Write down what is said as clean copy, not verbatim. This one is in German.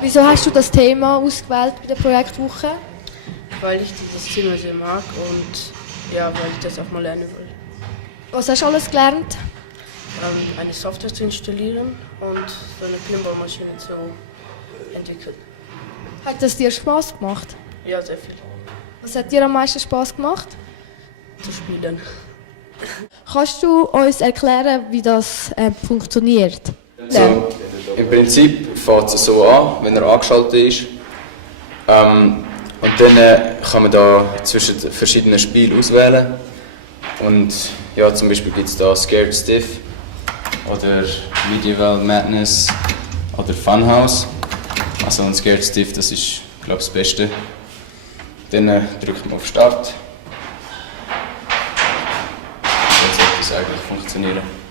Wieso hast du das Thema ausgewählt bei der Projektwoche? Weil ich dieses Thema sehr mag und ja, weil ich das auch mal lernen will. Was hast du alles gelernt? Eine Software zu installieren und so eine Pinballmaschine zu entwickeln. Hat das dir Spaß gemacht? Ja, sehr viel. Was hat dir am meisten Spaß gemacht? Zu spielen. Kannst du uns erklären, wie das funktioniert? So, im Prinzip fängt es so an, wenn er angeschaltet ist. Und dann kann man da zwischen verschiedenen Spielen auswählen. Und ja, zum Beispiel gibt es da Scared Stiff oder Medieval Madness oder Funhouse. Also ein Scared Stiff, das ist, glaube ich, das Beste. Dann drückt man auf Start. Jetzt sollte es eigentlich funktionieren.